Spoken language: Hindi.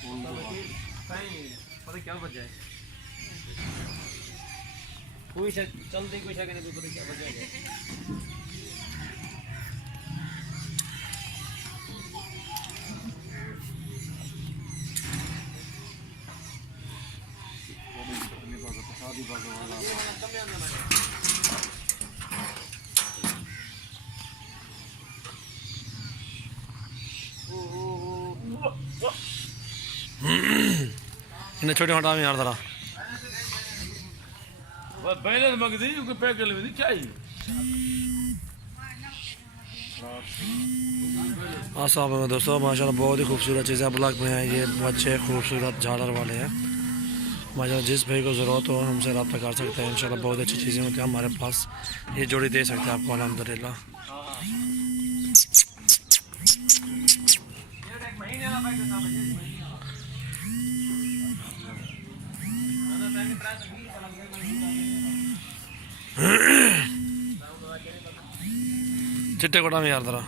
पता क्या बजा है कोई चलते कोई पता क्या बजा है इन्हें छोटे हटा में यार जरा पहले मंगदी क्योंकि पैकेट में नहीं चाहिए आसाम में दोस्तों माशाल्लाह बहुत ही खूबसूरत चीज़ें ब्लॉक में हैं। ये बच्चे खूबसूरत झालर वाले हैं माशाल्लाह। जिस भाई को ज़रूरत हो हमसे रब्ता कर सकते हैं इंशाल्लाह। बहुत अच्छी चीज़ें होती हैं हमारे पास, ये जोड़ी दे सकते हैं आपको अल्हम्दुलिल्लाह। चिट्टे कोटा में यार जरा